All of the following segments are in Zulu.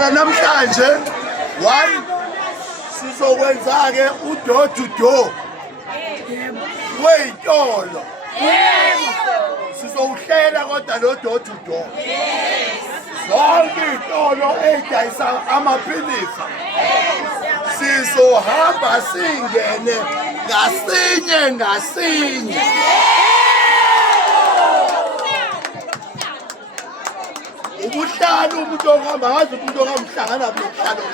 Mara namhlanje one sizokwenza ke udo to do weyitolo sizowuhlela kodwa lo do to do zonke itolo edayisa amaphilisi sizohamba singene ngasinye ubuhlalo umuntu ohamba ngazi umuntu okamhlangana nobuhlalo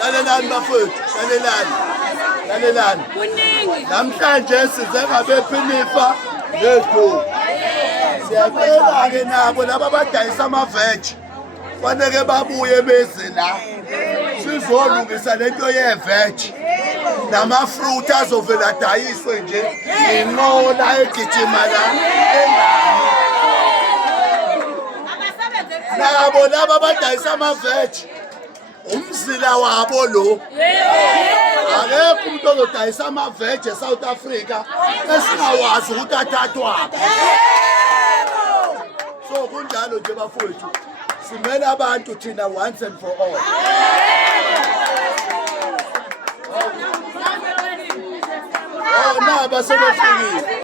lalelani bafowethu lalelani namhlanje size ngabephinifa lethu siyacela-ke nabo laba abadayisa amaveji faneke babuye beze la sizolungisa lento yeveji namafruit azovela adayiswe nje inqola egijima la engani nabo laba abadayisa amaveji umzila wabo lo akekho umuntu ozodayisa amaveji eSouth Africa esingawazi ukuthi athathwaphi so kunjalo nje bafowethu simele abantu thina once and for all naba sebefikile